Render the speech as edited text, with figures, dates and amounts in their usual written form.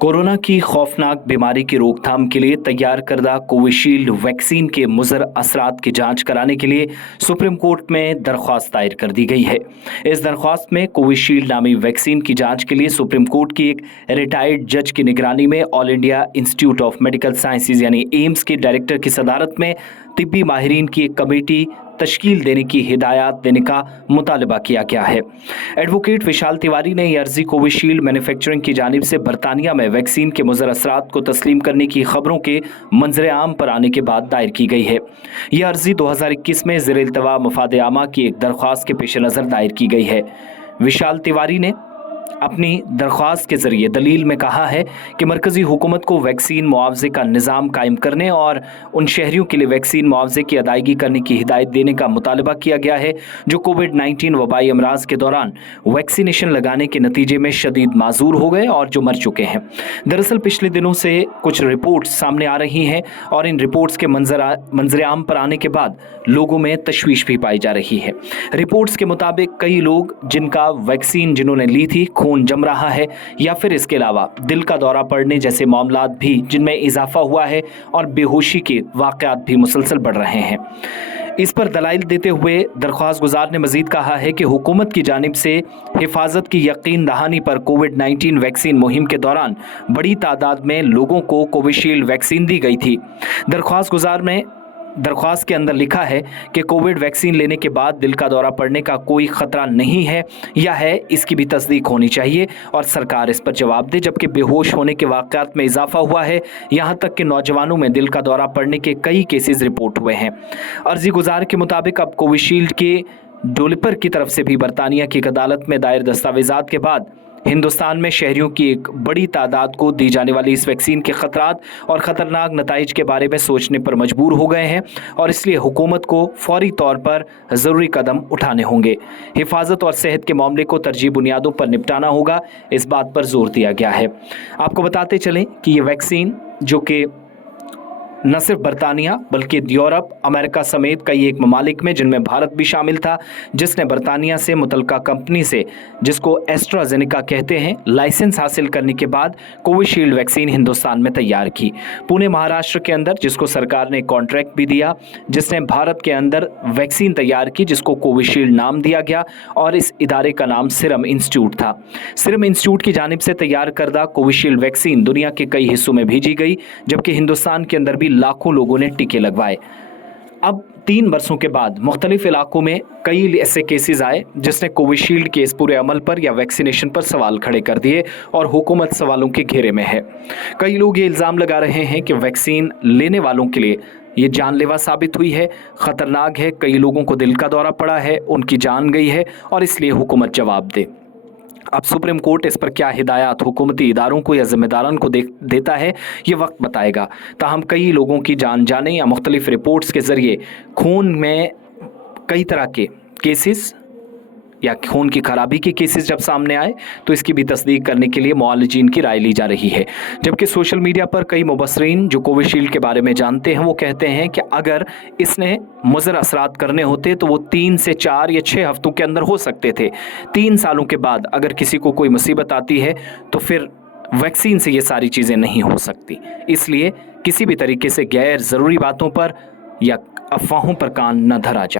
Corona की खौफनाक बीमारी की रोकथाम के लिए तैयार करदा कोविशील्ड वैक्सीन के मुज़र असरात की जांच कराने के लिए सुप्रीम कोर्ट में दरख्वास्त दायर कर दी गई है। इस दरख्वास्त में कोविशील्ड नामी वैक्सीन की जांच के लिए सुप्रीम कोर्ट की एक रिटायर्ड जज की निगरानी में all India institute of medical sciences यानी एम्स के डायरेक्टर की सदारत में तिब्बी माहिरीन की एक कमेटी तश्कील देने की हिदायत देने का मुतालबा किया गया है। एडवोकेट विशाल तिवारी ने यह अर्जी कोविशील्ड मैन्युफैक्चरिंग की जानिब से बरतानिया में वैक्सीन के मुज़र असरात को तस्लीम करने की खबरों के मंजर आम पर आने के बाद दायर की गई है। यह अर्जी 2021 में ज़ेर इल्तवा मफाद आमा की एक दरख्वास्त के पेश नज़र दायर की गई है। विशाल तिवारी ने अपनी दरख्वास्त के जरिए दलील में कहा है कि मरकजी हुकूमत को वैक्सीन मुआवजे का निज़ाम कायम करने और उन शहरियों के लिए वैक्सीन मुआवजे की अदायगी करने की हिदायत देने का मुतालबा किया गया है जो कोविड-19 वबाई अमराज के दौरान वैक्सीनेशन लगाने के नतीजे में शदीद माजूर हो गए और जो मर चुके हैं। दरअसल पिछले दिनों से कुछ रिपोर्ट्स सामने आ रही हैं और इन रिपोर्ट्स के मंजर आम पर आने के बाद लोगों में तशवीश भी पाई जा रही है। रिपोर्ट्स के मुताबिक कई लोग जिनका वैक्सीन जिन्होंने ली थी खून जम रहा है या फिर इसके अलावा दिल का दौरा पड़ने जैसे मामलात भी जिनमें इजाफा हुआ है और बेहोशी के वाक़यात भी मुसलसल बढ़ रहे हैं। इस पर दलाइल देते हुए दरख्वास्त गुजार ने मजीद कहा है कि हुकूमत की जानिब से हिफाजत की यकीन दहानी पर कोविड-19 वैक्सीन मुहिम के दौरान बड़ी तादाद में लोगों को कोविशील्ड वैक्सीन दी गई थी। दरख्वास्त गुजार ने दरख्वास्त के अंदर लिखा है कि कोविड वैक्सीन लेने के बाद दिल का दौरा पड़ने का कोई ख़तरा नहीं है या है, इसकी भी तस्दीक होनी चाहिए और सरकार इस पर जवाब दे। जबकि बेहोश होने के वाक़यात में इजाफा हुआ है, यहाँ तक कि नौजवानों में दिल का दौरा पड़ने के कई केसेस रिपोर्ट हुए हैं। अर्जी गुजार के मुताबिक अब कोविशील्ड के डेवलपर की तरफ से भी बरतानिया की एक अदालत में दायर दस्तावेजात के बाद हिंदुस्तान में शहरियों की एक बड़ी तादाद को दी जाने वाली इस वैक्सीन के खतरात और ख़तरनाक नताइज के बारे में सोचने पर मजबूर हो गए हैं और इसलिए हुकूमत को फौरी तौर पर ज़रूरी कदम उठाने होंगे। हिफाजत और सेहत के मामले को तरजीह बुनियादों पर निपटाना होगा, इस बात पर जोर दिया गया है। आपको बताते चलें कि ये वैक्सीन जो कि न सिर्फ बरतानिया बल्कि यूरोप, अमेरिका समेत कई एक ममालिक में जिनमें भारत भी शामिल था, जिसने बरतानिया से मुतलका कंपनी से जिसको एस्ट्राजेनेका कहते हैं लाइसेंस हासिल करने के बाद कोविशील्ड वैक्सीन हिंदुस्तान में तैयार की। पुणे महाराष्ट्र के अंदर जिसको सरकार ने कॉन्ट्रैक्ट भी दिया, जिसने भारत के अंदर वैक्सीन तैयार की जिसको कोविशील्ड नाम दिया गया और इस इदारे का नाम सीरम इंस्टीट्यूट था। सीरम इंस्टीट्यूट की जानिब से तैयार करदा कोविशील्ड वैक्सीन दुनिया के कई हिस्सों में भेजी गई, जबकि हिंदुस्तान के अंदर भी लाखों लोगों ने टीके लगवाए। अब 3 वर्षों के बाद मुख्तलिफ इलाकों में कई ऐसे केसेस आए जिसने कोविशील्ड के इस पूरे अमल पर या वैक्सीनेशन पर सवाल खड़े कर दिए और हुकूमत सवालों के घेरे में है। कई लोग ये इल्ज़ाम लगा रहे हैं कि वैक्सीन लेने वालों के लिए ये जानलेवा साबित हुई है, ख़तरनाक है, कई लोगों को दिल का दौरा पड़ा है, उनकी जान गई है और इसलिए हुकूमत जवाब दे। अब सुप्रीम कोर्ट इस पर क्या हिदायत हुकूमती इदारों को या जिम्मेदारान को देता है, ये वक्त बताएगा। ताहम कई लोगों की जान जाने या मुख्तलिफ रिपोर्ट्स के ज़रिए खून में कई तरह के केसेस या खून की खराबी के केसेस जब सामने आए तो इसकी भी तस्दीक करने के लिए मुआलिजीन की राय ली जा रही है। जबकि सोशल मीडिया पर कई मुबसरीन जो कोविशील्ड के बारे में जानते हैं वो कहते हैं कि अगर इसने मुज़र असरात करने होते तो वो 3 से 4 या 6 हफ्तों के अंदर हो सकते थे। 3 सालों के बाद अगर किसी को कोई मुसीबत आती है तो फिर वैक्सीन से ये सारी चीज़ें नहीं हो सकती। इसलिए किसी भी तरीके से गैर ज़रूरी बातों पर या अफवाहों पर कान न धरा जाए।